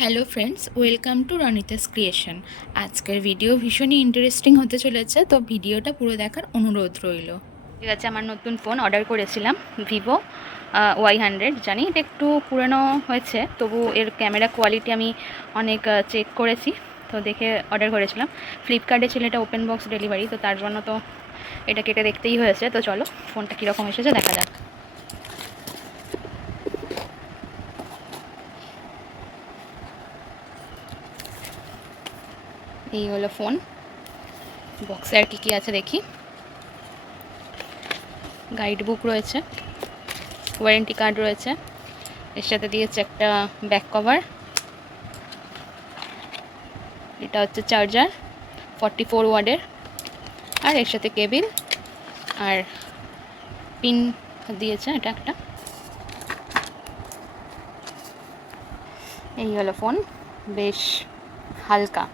Hello friends, welcome to Ronita's creation. আজকের video ভীষণই interesting হতে চলেছে, তো ভিডিওটা পুরো দেখার অনুরোধ রইল। ঠিক আছে, আমার নতুন ফোন অর্ডার করেছিলাম, ভিভো Y100। জানি এটা একটু পুরনো হয়েছে, তবু এর ক্যামেরা কোয়ালিটি আমি অনেক চেক করেছি, তো দেখে অর্ডার করেছিলাম। ফ্লিপকার্টে ছিল এটা ওপেন বক্স ডেলিভারি, তো তার জন্য তো এটা কেটে দেখতেই হয়েছে। তো চলো ফোনটা কীরকম এসেছে দেখা যাক। এই হলো ফোন, বক্সে আর কী আছে দেখি। গাইড বুক রয়েছে, ওয়ারেন্টি কার্ড রয়েছে, এর সাথে দিয়েছে একটা ব্যাক কভার। এটা হচ্ছে চার্জার 44 ওয়াটের, আর এর সাথে কেবিল আর পিন দিয়েছে এটা একটা। এই হলো ফোন, বেশ হালকা।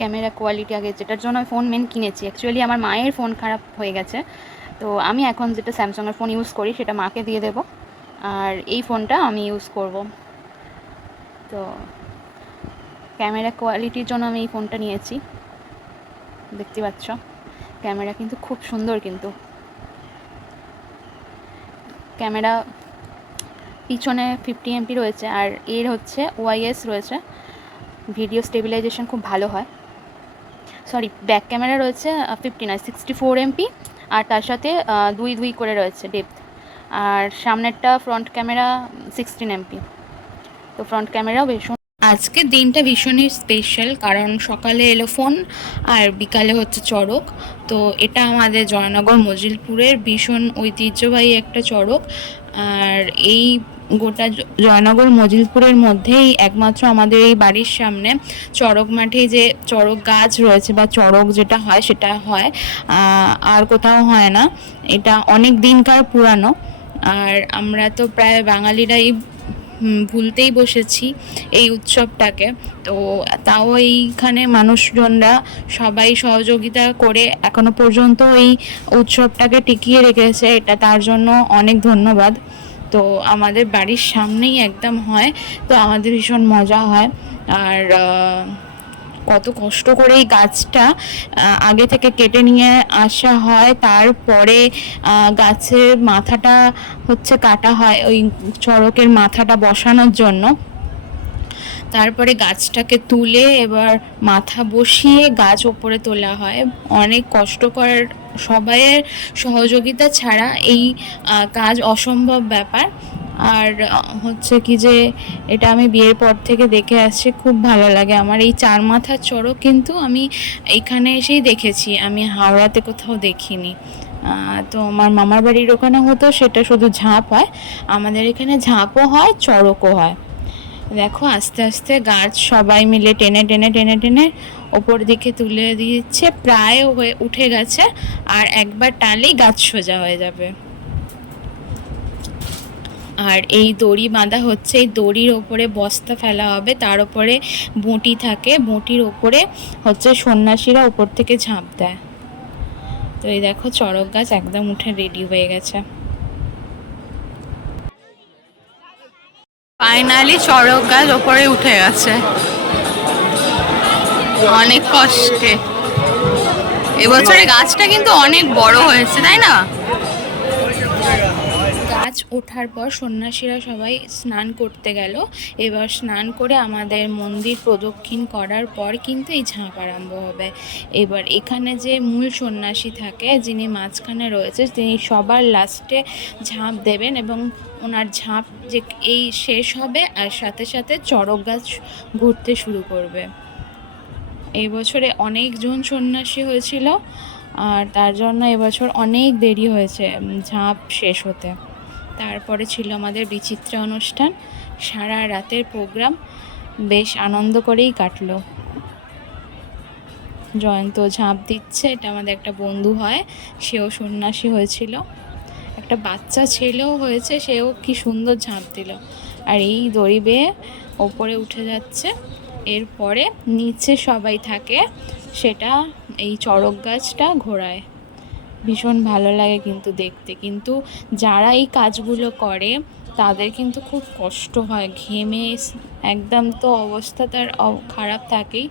ক্যামেরা কোয়ালিটি আগে যেটার জন্য ফোন মেন কিনেছি, অ্যাকচুয়ালি আমার মায়ের ফোন খারাপ হয়ে গেছে, তো আমি এখন যেটা স্যামসাংয়ের ফোন ইউজ করি সেটা মাকে দিয়ে দেব, আর এই ফোনটা আমি ইউজ করব। তো ক্যামেরা কোয়ালিটির জন্য আমি এই ফোনটা নিয়েছি। দেখতে পাচ্ছ ক্যামেরা কিন্তু খুব সুন্দর, কিন্তু ক্যামেরা পিছনে 50 MP রয়েছে, আর এর হচ্ছে OIS রয়েছে, ভিডিও স্টেবিলাইজেশন খুব ভালো হয়। সরি, ব্যাক ক্যামেরা রয়েছে 64 MP, আর তার সাথে 2 করে রয়েছে ডেপথ, আর সামনেরটা ফ্রন্ট ক্যামেরা 16 MP। তো ফ্রন্ট ক্যামেরাও ভীষণ। আজকে দিনটা ভীষণই স্পেশাল, কারণ সকালে এলো ফোন আর বিকালে হচ্ছে চড়ক। তো এটা আমাদের জয়নগর মজিলপুরের ভীষণ ঐতিহ্যবাহী একটা চড়ক, আর এই গোটা জয়নগর মজিলপুরের মধ্যেই একমাত্র আমাদের এই বাড়ির সামনে চড়ক মাঠে যে চড়ক গাছ রয়েছে বা চড়ক যেটা হয় সেটা হয়, আর কোথাও হয় না। এটা অনেক দিনকার পুরানো, আর আমরা তো প্রায় বাঙালিরাই ভুলতেই বসেছি এই উৎসবটাকে। তো তাও এইখানে মানুষজনরা সবাই সহযোগিতা করে এখনো পর্যন্ত এই উৎসবটাকে টিকিয়ে রেখেছে, এটা তার জন্য অনেক ধন্যবাদ। তো আমাদের বাড়ির সামনেই একদম হয়, তো আমাদের ভীষণ মজা হয়। আর কত কষ্ট করে এই গাছটা আগে থেকে কেটে নিয়ে আসা হয়, তারপরে গাছের মাথাটা হচ্ছে কাটা হয় ওই চড়কের মাথাটা বসানোর জন্য। তারপরে গাছটাকে তুলে এবার মাথা বসিয়ে গাছ ওপরে তোলা হয়। অনেক কষ্টকর, সবাইয়ের সহযোগিতা ছাড়া এই কাজ অসম্ভব ব্যাপার। আর হচ্ছে কি যে এটা আমি বিয়ের পর থেকে দেখে আসছি, খুব ভালো লাগে আমার। এই 4 মাথার চড়ক কিন্তু আমি এইখানে এসেই দেখেছি, আমি হাওড়াতে কোথাও দেখিনি। তো আমার মামার বাড়ির ওখানে হতো, সেটা শুধু ঝাঁপ হয়, আমাদের এখানে ঝাঁপও হয় চড়কও হয়। দেখো আস্তে আস্তে গাছ সবাই মিলে টেনে টেনে টেনে টেনে ওপর দিকে তুলে দিচ্ছে, প্রায় হয়ে উঠে গেছে, আর একবার টানলেই গাছ সোজা হয়ে যাবে। আর এই দড়ি বাঁধা হচ্ছে, এই দড়ির ওপরে বস্তা ফেলা হবে, তার ওপরে বঁটি থাকে, বঁটির ওপরে হচ্ছে সন্ন্যাসীরা ওপর থেকে ঝাঁপ দেয়। তো এই দেখো চড়ক গাছ একদম উঠে রেডি হয়ে গেছে। ফাইনালি চড়ক গাছ ওপরে উঠে গেছে অনেক কষ্টে। এবছরে গাছটা কিন্তু অনেক বড় হয়েছে, তাই না? গাছ ওঠার পর সন্ন্যাসীরা সবাই স্নান করতে গেল। এবার স্নান করে আমাদের মন্দির প্রদক্ষিণ করার পর কিন্তু এই ঝাঁপ আরম্ভ হবে। এবার এখানে যে মূল সন্ন্যাসী থাকে, যিনি মাঝখানে রয়েছে, তিনি সবার লাস্টে ঝাঁপ দেবেন, এবং ওনার ঝাঁপ যে এই শেষ হবে আর সাথে সাথে চড়ক গাছ ঘুরতে শুরু করবে। এই বছরে অনেকজন সন্ন্যাসী হয়েছিল, আর তার জন্য এবছর অনেক দেরি হয়েছে ঝাঁপ শেষ হতে। তারপরে ছিল আমাদের বিচিত্রা অনুষ্ঠান, সারা রাতের প্রোগ্রাম, বেশ আনন্দ করেই কাটলো। জয়ন্ত ঝাঁপ দিচ্ছে, এটা আমাদের একটা বন্ধু হয়, সেও সন্ন্যাসী হয়েছিল, একটা বাচ্চা ছেলেও হয়েছে, সেও কি সুন্দর ঝাঁপ দিল। আর এই দড়ি বেয়ে ওপরে উঠে যাচ্ছে, এরপরে নিচে সবাই থাকে, সেটা এই চড়ক গাছটা ঘোরায়। ভীষণ ভালো লাগে কিন্তু দেখতে। কিন্তু যারা এই কাজগুলো করে তাদের কিন্তু খুব কষ্ট হয়, ঘেমে একদম তো অবস্থা তার খারাপ থাকেই,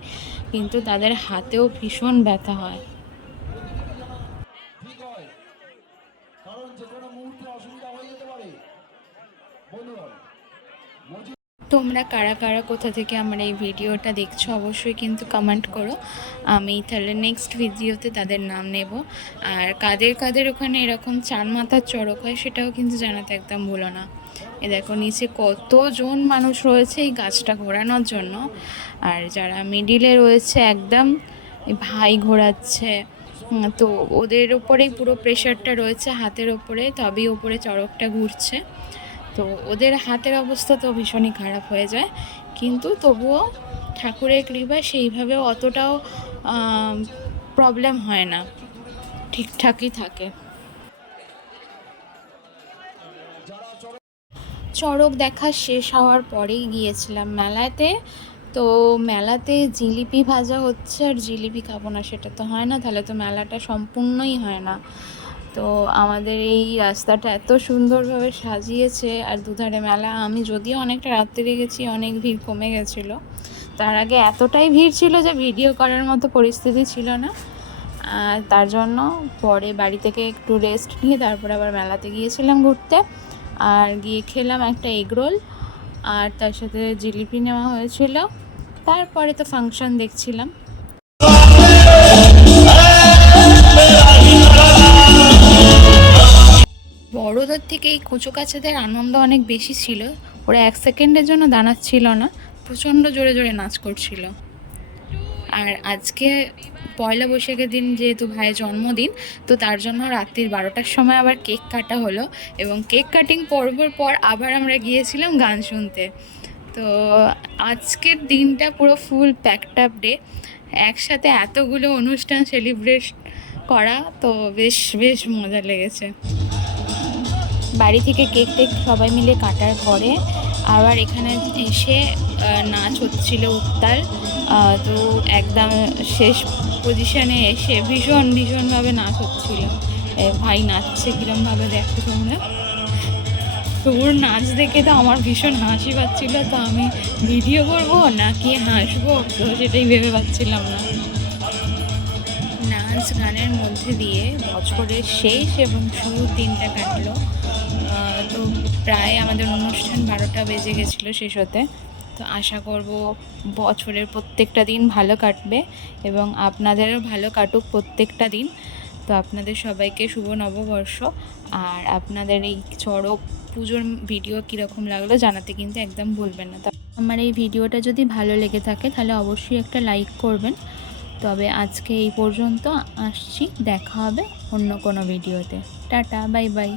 কিন্তু তাদের হাতেও ভীষণ ব্যথা হয়। তোমরা কারা কারা কোথা থেকে আমার এই ভিডিওটা দেখছো অবশ্যই কিন্তু কমেন্ট করো। আমি তাহলে নেক্সট ভিডিওতে তাদের নাম নেব। আর কাদের কাদের ওখানে এরকম 4 মাথার চড়ক হয় সেটাও কিন্তু জানাতে একদম ভুলো না। এ দেখো নিচে কতজন মানুষ রয়েছে এই গাছটা ঘোরানোর জন্য। আর যারা মিডিলে রয়েছে একদম ভাই ঘোরাচ্ছে, তো ওদের ওপরেই পুরো প্রেশারটা রয়েছে হাতের ওপরে, তবেই ওপরে চড়কটা ঘুরছে। তো ওদের হাতের অবস্থা তো ভীষণই খারাপ হয়ে যায়, কিন্তু তবুও ঠাকুরের কৃপায় সেইভাবেও অতটাও প্রবলেম হয় না, ঠিকঠাকই থাকে। চড়ক দেখা শেষ হওয়ার পরেই গিয়েছিলাম মেলাতে। তো মেলাতে জিলিপি ভাজা হচ্ছে, আর জিলিপি খাবো না সেটা তো হয় না, তাহলে তো মেলাটা সম্পূর্ণই হয় না। তো আমাদের এই রাস্তাটা এত সুন্দরভাবে সাজিয়েছে, আর দুধারে মেলা। আমি যদিও অনেকটা রাত্রে গেছি, অনেক ভিড় কমে গেছিলো, তার আগে এতটাই ভিড় ছিল যে ভিডিও করার মতো পরিস্থিতি ছিল না। আর তার জন্য পরে বাড়ি থেকে একটু রেস্ট নিয়ে তারপর আবার মেলাতে গিয়েছিলাম ঘুরতে। আর গিয়ে খেলাম একটা এগরোল, আর তার সাথে জিলিপি নেওয়া হয়েছিল। তারপরে তো ফাংশন দেখছিলাম। বড়োদের থেকে এই কুচো কাচাদের আনন্দ অনেক বেশি ছিল। ওরা 1 সেকেন্ডের জন্য দাঁড়াচ্ছিল না, প্রচণ্ড জোরে জোরে নাচ করছিল। আর আজকে পয়লা বৈশাখের দিন যেহেতু ভাইয়ের জন্মদিন, তো তার জন্য রাত্রির 12টার সময় আবার কেক কাটা হলো, এবং কেক কাটিং পর্বের পর আবার আমরা গিয়েছিলাম গান শুনতে। তো আজকের দিনটা পুরো ফুল প্যাকড আপ ডে, একসাথে এতগুলো অনুষ্ঠান সেলিব্রেট করা, তো বেশ বেশ মজা লেগেছে। বাড়ি থেকে কেক টেক সবাই মিলে কাটার পরে আবার এখানে এসে নাচ হচ্ছিল উত্তাল। তো একদম শেষ পজিশনে এসে ভীষণভাবে নাচ হচ্ছিল। ভাই নাচছে কীরমভাবে দেখো তোমরা। তো ওর নাচ দেখে তো আমার ভীষণ হাসি পাচ্ছিল, তো আমি ভিডিও করবো নাকি হাসবো তো সেটাই ভেবে পাচ্ছিলাম না। নাচ গানের মধ্যে দিয়ে বছরের শেষ এবং শুরুর দিনটা কাটলো। তো প্রায় আমাদের অনুষ্ঠান 12টা বেজে গেছিলো শেষ হতে। তো আশা করব বছরের প্রত্যেকটা দিন ভালো কাটবে, এবং আপনাদেরও ভালো কাটুক প্রত্যেকটা দিন। তো আপনাদের সবাইকে শুভ নববর্ষ। আর আপনাদের এই চড়ক পুজোর ভিডিও কীরকম লাগলো জানাতে কিন্তু একদম ভুলবেন না। আমার এই ভিডিওটা যদি ভালো লেগে থাকে তাহলে অবশ্যই একটা লাইক করবেন। তবে আজকে এই পর্যন্ত, আসছি, দেখা হবে অন্য কোনো ভিডিওতে। Tata, bye bye.